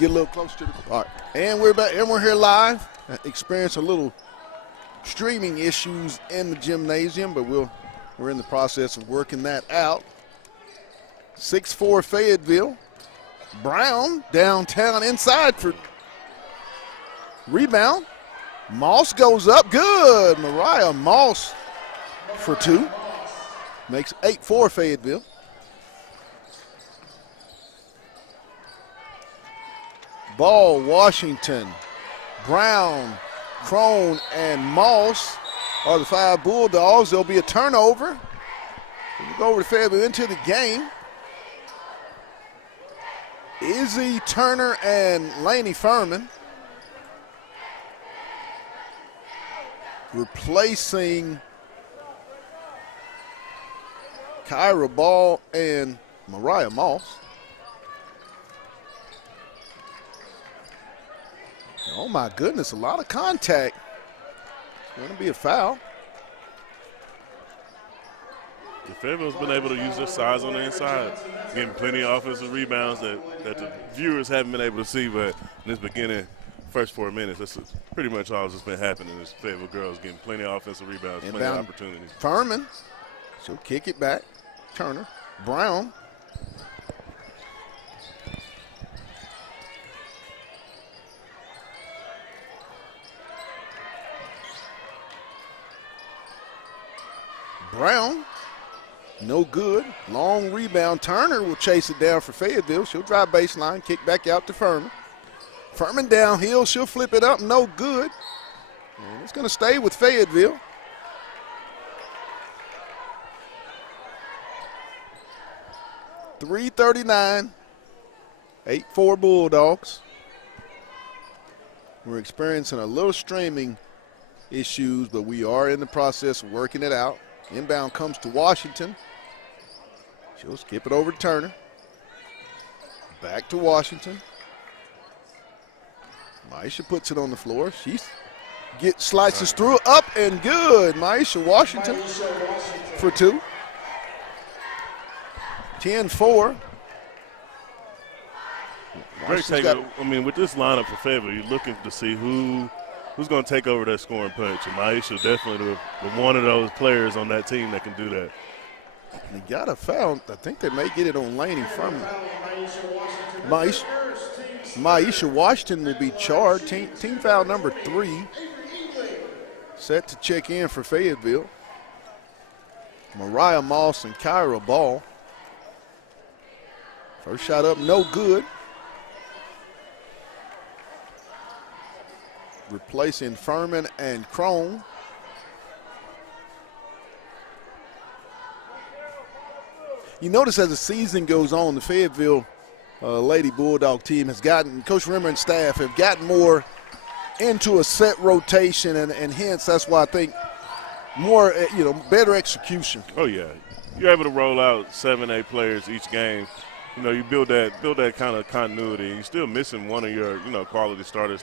get a little closer to the – all right. And we're back, and we're here live. Experience a little streaming issues in the gymnasium, but we're in the process of working that out. 6-4 Fayetteville. Brown downtown inside for rebound. Moss goes up. Good. Mariah Moss for 2. Makes 8-4 Fayetteville. Ball, Washington, Brown, Crone, and Moss are the 5 Bulldogs. There'll be a turnover. We'll go over to Fayetteville into the game. Izzy Turner and Laney Furman replacing Kyra Ball and Mariah Moss. Oh my goodness, a lot of contact. It's going to be a foul. Fayetteville's been able to use their size on the inside, getting plenty of offensive rebounds that the viewers haven't been able to see, but in this beginning, first 4 minutes, that's pretty much all that's been happening is Fayetteville girls getting plenty of offensive rebounds, plenty of opportunities. Furman, she'll kick it back. Turner, Brown. Brown, no good. Long rebound. Turner will chase it down for Fayetteville. She'll drive baseline, kick back out to Furman. Furman downhill. She'll flip it up. No good. And it's going to stay with Fayetteville. .339, 8-4 Bulldogs. We're experiencing a little streaming issues, but we are in the process of working it out. Inbound comes to Washington. She'll skip it over to Turner. Back to Washington. Maisha puts it on the floor. She slices through, up and good. Maisha Washington for 2. 10-4. Great take. I mean, with this lineup for Fayetteville, you're looking to see who's going to take over that scoring punch. And Maisha definitely one of those players on that team that can do that. They got a foul. I think they may get it on Laney Furman. Maisha Washington will be charged. Team foul number 3. Set to check in for Fayetteville. Mariah Moss and Kyra Ball. First shot up, no good. Replacing Furman and Crone. You notice as the season goes on, the Fayetteville Lady Bulldog team has gotten, Coach Rimmer and staff have gotten more into a set rotation, and hence that's why I think more, better execution. Oh, yeah. You're able to roll out 7-8 players each game. You build that kind of continuity. You're still missing one of your, quality starters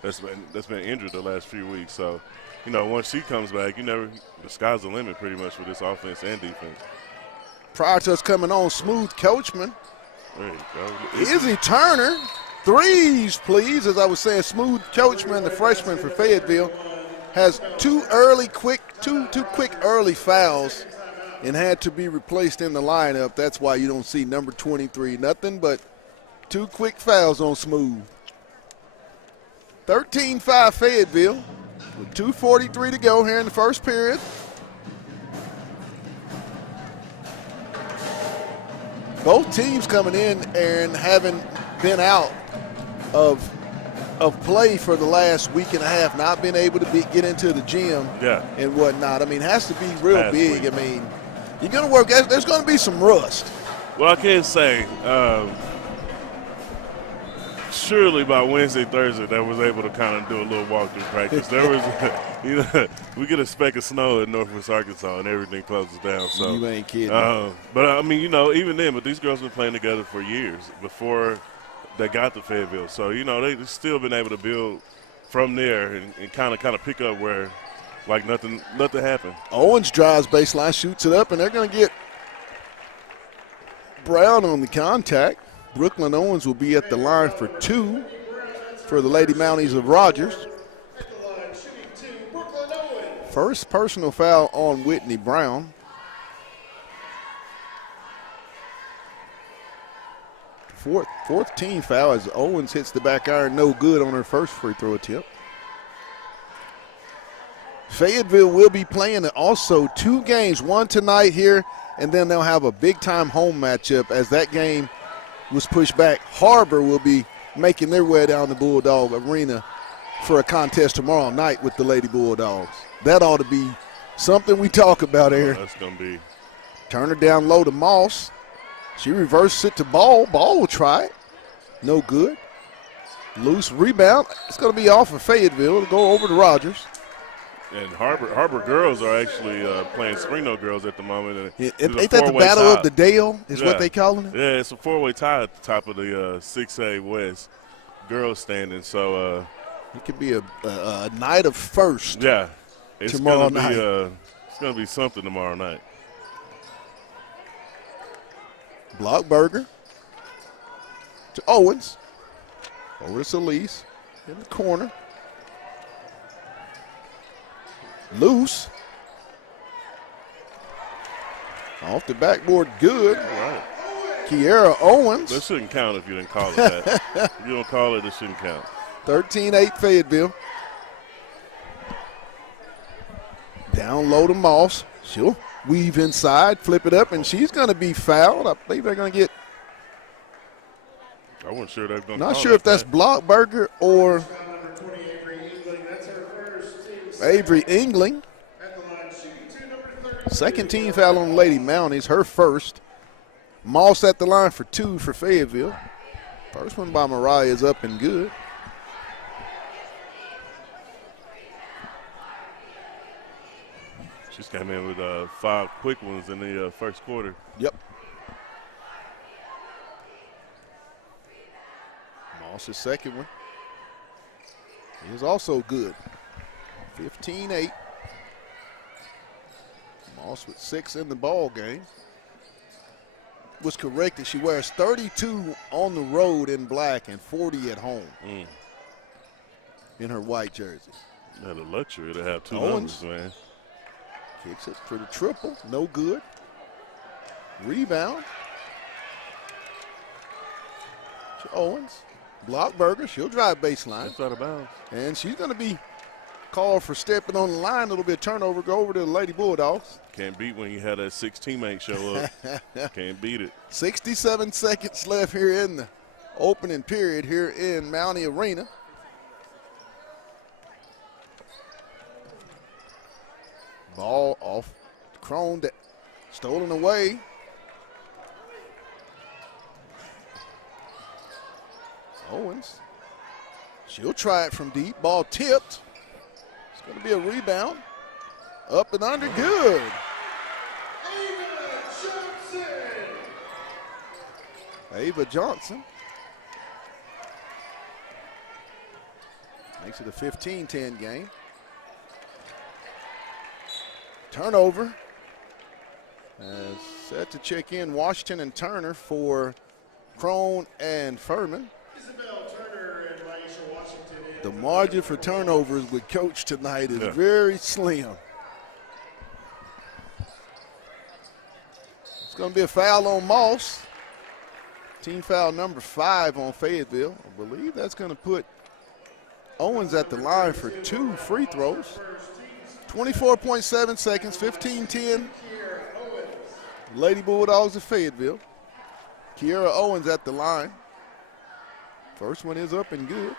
that's been injured the last few weeks. So, once she comes back, the sky's the limit pretty much for this offense and defense. Prior to us coming on, Smooth Coachman. There you go. Izzy Turner, threes, please. As I was saying, Smooth Coachman, the freshman for Fayetteville, has 2 quick early fouls and had to be replaced in the lineup. That's why you don't see number 23. Nothing but 2 quick fouls on Smooth. 13-5 Fayetteville with 2:43 to go here in the first period. Both teams coming in and having been out of play for the last week and a half, not been able to get into the gym and whatnot. I mean, it has to be real big. I mean, you're going to work. There's going to be some rust. Well, I can't say. Surely by Wednesday, Thursday, that was able to kind of do a little walkthrough practice. There was, we get a speck of snow in Northwest Arkansas and everything closes down. So you ain't kidding. But I mean, even then, but these girls have been playing together for years before they got to Fayetteville. So they've still been able to build from there and kind of pick up where like nothing happened. Owens drives baseline, shoots it up, and they're going to get Brown on the contact. Brooklyn Owens will be at the line for 2 for the Lady Mounties of Rogers. First personal foul on Whitney Brown. Fourth team foul as Owens hits the back iron, no good on her first free throw attempt. Fayetteville will be playing also 2 games, one tonight here, and then they'll have a big-time home matchup as that game was pushed back. Harbor will be making their way down the Bulldog Arena for a contest tomorrow night with the Lady Bulldogs. That ought to be something we talk about, Aaron. That's going to be. Turner down low to Moss. She reverses it to Ball. Ball will try it. No good. Loose rebound. It's going to be off of Fayetteville. It'll go over to Rogers. And Harbor girls are actually playing Springdale girls at the moment. Ain't that the battle of the Dale is what they calling it? Yeah, it's a 4-way tie at the top of the 6A West girls standing. So it could be a night of first. Yeah. It's tomorrow night. It's going to be something tomorrow night. Blockberger to Owens. Over to Solis in the corner. Loose. Off the backboard, good. All right. Kiera Owens. That shouldn't count if you didn't call it that. If you don't call it, it shouldn't count. 13-8 Fayetteville. Down low to Moss. She'll weave inside, flip it up, and she's going to be fouled. I believe they're going to get. I wasn't sure they're going to. Not sure if that's Blockberger or Avery Engling. Second team foul on Lady Mounties, her first. Moss at the line for 2 for Fayetteville. First one by Mariah is up and good. She's came in with 5 quick ones in the first quarter. Yep. Moss's second one is also good. 15-8. Moss with 6 in the ball game. Was corrected. She wears 32 on the road in black and 40 at home in her white jersey. Had a luxury to have 2 Owens numbers, man. Kicks it for the triple. No good. Rebound. To Owens. Blockberger. She'll drive baseline. That's out of bounds. And she's going to be called for stepping on the line. A little bit of turnover. Go over to the Lady Bulldogs. Can't beat when you had that 6 teammate show up. Can't beat it. 67 seconds left here in the opening period here in Mountie Arena. Ball off. Crone stolen away. Owens. She'll try it from deep. Ball tipped. It's going to be a rebound. Up and under. Good. Ava Johnson. Makes it a 15-10 game. Turnover. Set to check in Washington and Turner for Crone and Furman. The margin for turnovers with Coach tonight is very slim. It's going to be a foul on Moss. Team foul number 5 on Fayetteville. I believe that's going to put Owens at the line for 2 free throws. 24.7 seconds, 15-10. Lady Bulldogs of Fayetteville. Kiera Owens at the line. First one is up and good.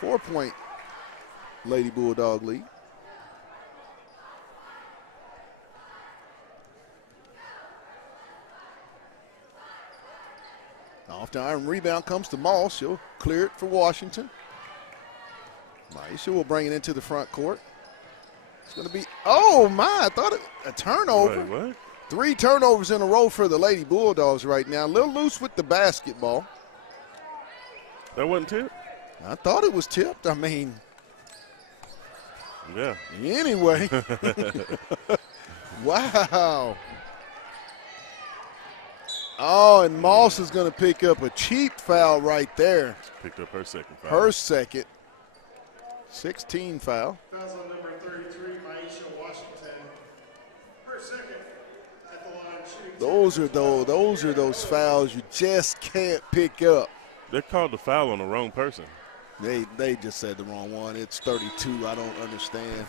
4-point Lady Bulldog lead. Off the iron rebound comes to Moss. She'll clear it for Washington. Maisha will bring it into the front court. It's going to be, oh my, I thought a turnover. Wait, what? 3 turnovers in a row for the Lady Bulldogs right now. A little loose with the basketball. That wasn't tipped? I thought it was tipped. I mean, yeah. Anyway. Wow. Oh, and Moss is going to pick up a cheap foul right there. Picked up her second foul. Her second. 16 foul. Fouls on number 33, Aisha Washington. Her second at the line, shooting. Those are those fouls you just can't pick up. They called the foul on the wrong person. They just said the wrong one. It's 32. I don't understand.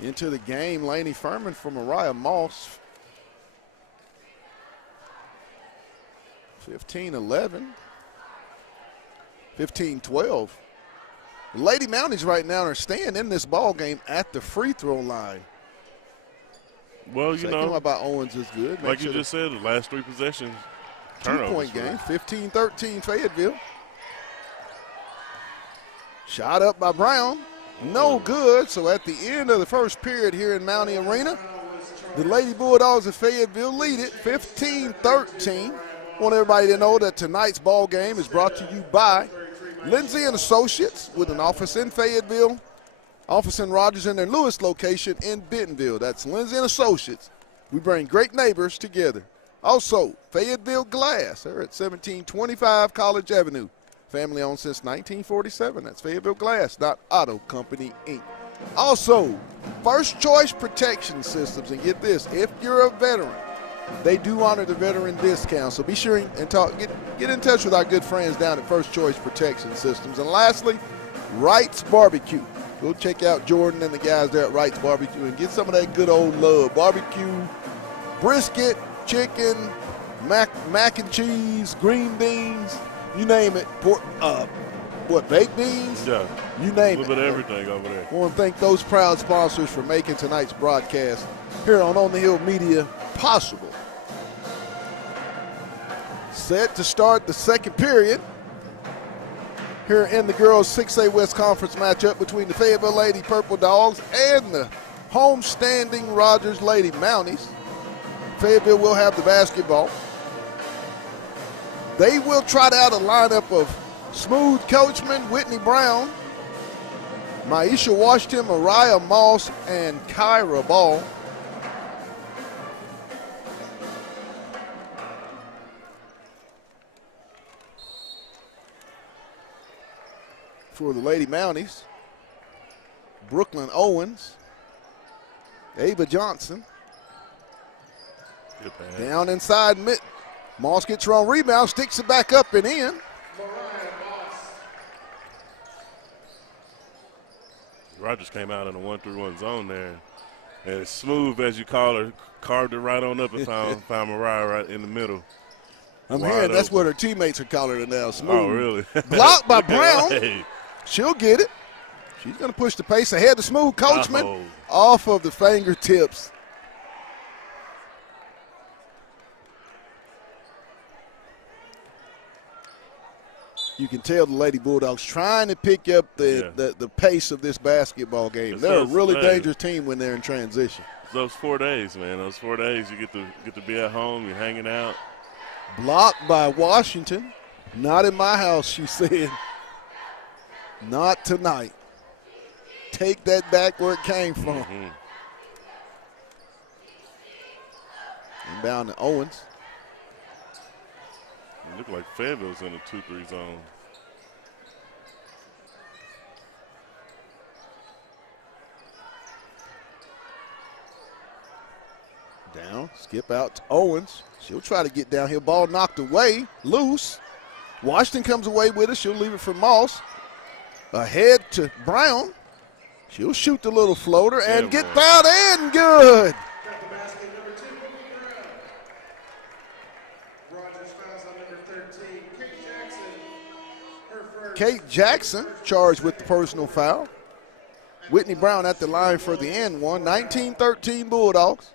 Into the game, Laney Furman for Mariah Moss. 15-11. 15-12. The Lady Mounties right now are staying in this ball game at the free throw line. Well, you know, by Owens is good. like you just said, the last 3 possessions, turnovers. 2-point game, 15-13 Fayetteville. Shot up by Brown, no good. So at the end of the first period here in Mountie Arena, the Lady Bulldogs of Fayetteville lead it 15-13. I want everybody to know that tonight's ball game is brought to you by Lindsay and Associates, with an office in Fayetteville, office in Rogers, and their Lewis location in Bentonville. That's Lindsay and Associates. We bring great neighbors together. Also, Fayetteville Glass. They're at 1725 College Avenue. Family owned since 1947. That's Fayetteville Glass, not Auto Company, Inc. Also, First Choice Protection Systems. And get this, if you're a veteran, they do honor the veteran discount. So be sure and get in touch with our good friends down at First Choice Protection Systems. And lastly, Wright's Barbecue. Go check out Jordan and the guys there at Wright's Barbecue and get some of that good old love. Barbecue, brisket, chicken, mac and cheese, green beans, you name it. Baked beans? Yeah. You name it. A little bit of everything over there. I want to thank those proud sponsors for making tonight's broadcast here on the Hill Media possible. Set to start the second period here in the girls' 6A West Conference matchup between the Fayetteville Lady Purple Dogs and the homestanding Rogers Lady Mounties. Fayetteville will have the basketball. They will trot out a lineup of Smooth Coachman, Whitney Brown, Maisha Washington, Mariah Moss, and Kyra Ball. For the Lady Mounties, Brooklyn Owens, Ava Johnson. Down inside mid. Moss gets her own rebound, sticks it back up and in. Rogers came out in a 1-3-1 zone there. And Smooth, as you call her, carved it right on up and found Mariah right in the middle. I'm hearing that's what her teammates are calling her now, Smooth. Oh, really? Blocked by Brown. Hey. She'll get it. She's going to push the pace ahead to Smooth Coachman off of the fingertips. You can tell the Lady Bulldogs trying to pick up the pace of this basketball game. They're a really dangerous team when they're in transition. Those 4 days, man. Those 4 days you get to be at home. You're hanging out. Blocked by Washington. Not in my house, she said. Not tonight. Take that back where it came from. Mm-hmm. Inbound to Owens. It looked like Fayetteville's in a 2-3 zone. Down, skip out to Owens. She'll try to get downhill. Ball knocked away, loose. Washington comes away with it. She'll leave it for Moss. Ahead to Brown. She'll shoot the little floater and get fouled and good. Kate Jackson charged with the personal foul. Whitney Brown at the line for the end one. 19-13 Bulldogs.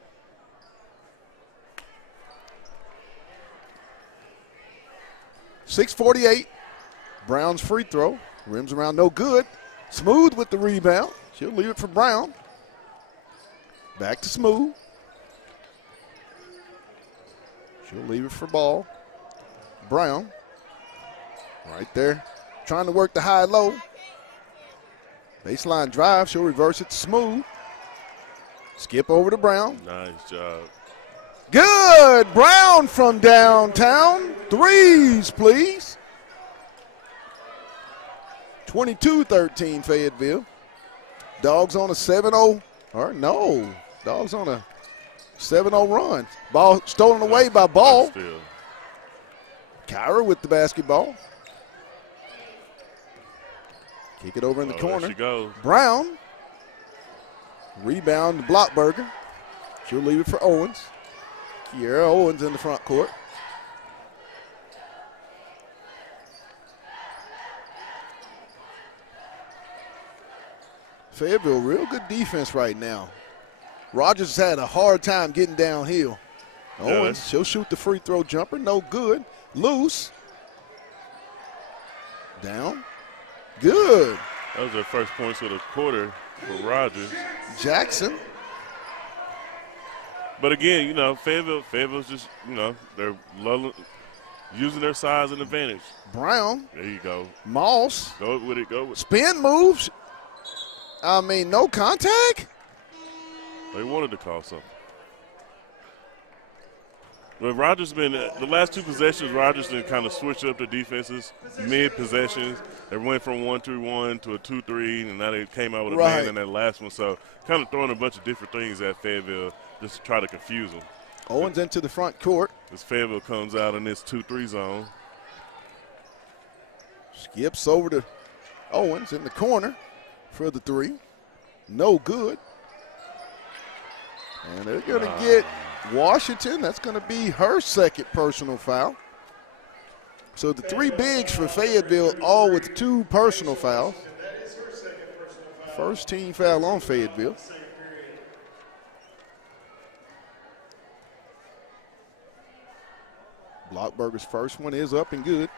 .648. Brown's free throw. Rims around, no good. Smooth with the rebound. She'll leave it for Brown. Back to Smooth. She'll leave it for Ball. Brown. Right there. Trying to work the high-low. Baseline drive. She'll reverse it to Smooth. Skip over to Brown. Nice job. Good. Brown from downtown. Threes, please. 22-13 Fayetteville. Dogs on a 7-0. Or no. Dogs on a 7-0 run. Ball stolen away by Ball. Kyra with the basketball. Kick it over in the corner. There she goes. Brown. Rebound to Blockberger. She'll leave it for Owens. Kiera Owens in the front court. Fayetteville, real good defense right now. Rogers has had a hard time getting downhill. Owens, she'll shoot the free throw jumper. No good. Loose. Down. Good. That was their first points of the quarter for Rogers. Jackson. But again, you know, Fayetteville's just, you know, they're using their size and advantage. Brown. There you go. Moss. Go with it, go with it. Spin moves. I mean, no contact? They wanted to call something. But Rogers been, the last two possessions, Rogers did kind of switch up the defenses mid-possessions. They went from 1-3-1 to a 2-3, and now they came out with a man in that last one. So kind of throwing a bunch of different things at Fayetteville just to try to confuse them. Owens into the front court. As Fayetteville comes out in this 2-3 zone. Skips over to Owens in the corner for the three. No good. And they're going to get Washington. That's going to be her second personal foul. So the three bigs for Fayetteville, all with 2 personal fouls. First team foul on Fayetteville. Blockberger's first one is up and good.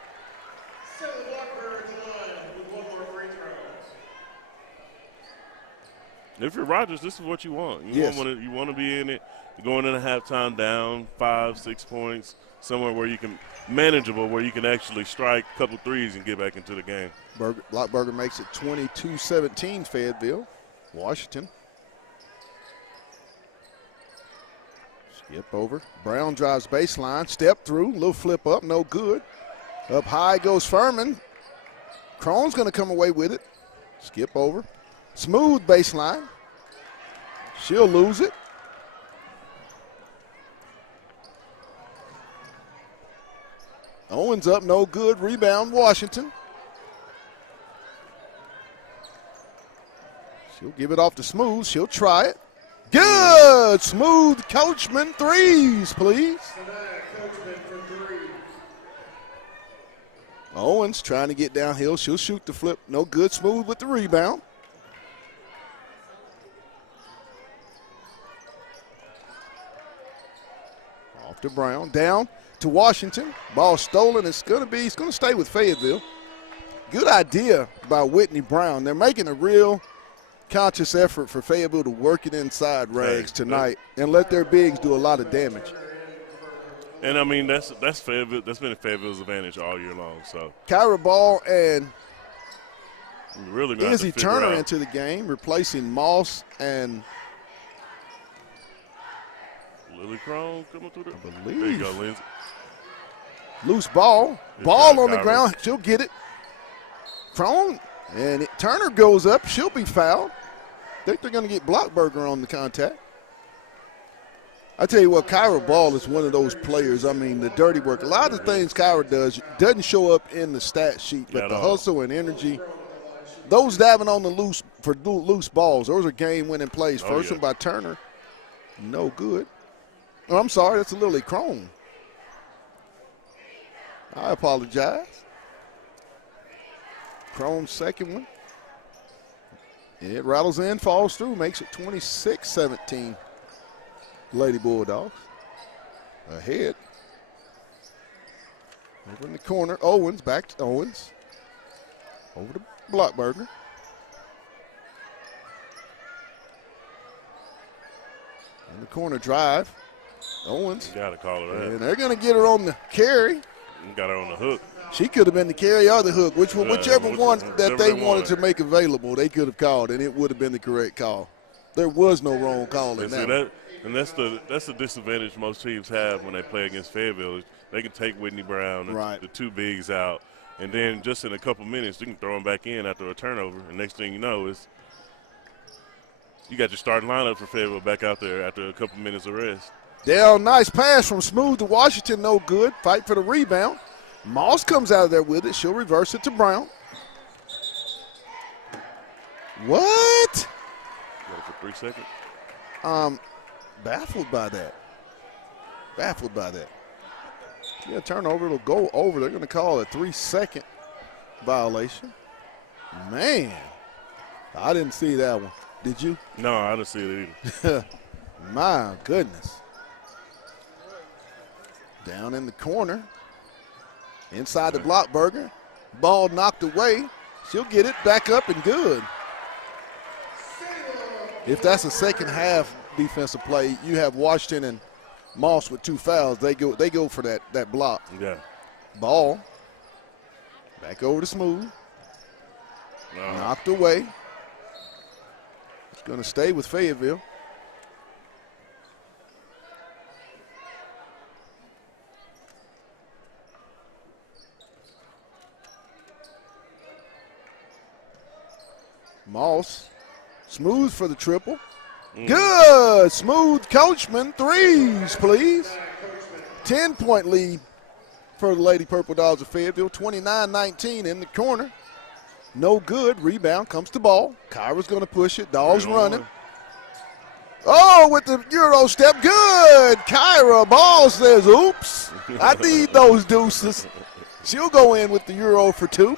If you're Rogers, this is what you want. You want to be in it. You're going in a halftime down 5-6 points, somewhere where you can manageable, where you can actually strike a couple threes and get back into the game. Blockberger makes it 22-17 Fayetteville. Washington. Skip over. Brown drives baseline. Step through. Little flip up. No good. Up high goes Furman. Crone's going to come away with it. Skip over. Smooth baseline. She'll lose it. Owens up, no good. Rebound, Washington. She'll give it off to Smooth. She'll try it. Good. Smooth Coachman threes, please. Owens trying to get downhill. She'll shoot the flip. No good. Smooth with the rebound. Off to Brown. Down to Washington. Ball stolen. It's going to stay with Fayetteville. Good idea by Whitney Brown. They're making a real conscious effort for Fayetteville to work it inside Rags tonight and let their bigs do a lot of damage. And I mean that's Fayetteville. That's been Fayetteville's advantage all year long. So Kyra Ball and really Izzy Turner into the game, replacing Moss and Lily Crone coming through there. I believe. There you go, Lindsay. Loose ball. Ball on the ground. She'll get it. Crone and Turner goes up. She'll be fouled. I think they're going to get Blockberger on the contact. I tell you what, Kyra Ball is one of those players. I mean, the dirty work. A lot of the things Kyra does doesn't show up in the stat sheet, but the hustle and energy. Those diving on the loose for loose balls, those are game-winning plays. First one by Turner, no good. Oh, I'm sorry, that's a Lily Crone. I apologize. Crone's second one. It rattles in, falls through, makes it 26-17. Lady Bulldogs ahead. Over in the corner, Owens, back to Owens. Over to Blockberger. In the corner drive. Owens. Got to call her and they're going to get her on the carry. Got her on the hook. She could have been the carry or the hook, whichever one that they wanted to make available, they could have called, and it would have been the correct call. There was no wrong call in that. And that's the disadvantage most teams have when they play against Fayetteville. They can take Whitney Brown, the two bigs out, and then just in a couple minutes, you can throw them back in after a turnover. And next thing you know is you got your starting lineup for Fayetteville back out there after a couple minutes of rest. Dale, nice pass from Smooth to Washington, no good. Fight for the rebound. Moss comes out of there with it. She'll reverse it to Brown. What? Got it for 3 seconds. Baffled by that. Baffled by that. Yeah, turnover, it'll go over. They're going to call a 3-second violation. Man, I didn't see that one. Did you? No, I didn't see it either. My goodness. Down in the corner. Inside the Blockburger. Ball knocked away. She'll get it back up and good. If that's a second half defensive play, you have Washington and Moss with 2 fouls. They go for that block. Yeah. Ball. Back over to Smooth. Knocked away. It's going to stay with Fayetteville. Moss. Smooth for the triple. Good. Smooth Coachman. Threes, please. 10-point lead for the Lady Purple Dogs of Fayetteville. 29-19 in the corner. No good. Rebound comes to ball. Kyra's going to push it. Dogs running. Oh, with the Euro step. Good. Kyra. Ball says, oops. I need those deuces. She'll go in with the Euro for 2.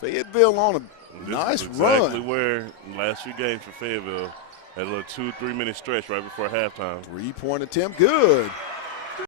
Fayetteville on a nice run. Exactly where in the last few games for Fayetteville had a little 2-3 minute stretch right before halftime. 3-point attempt. Good.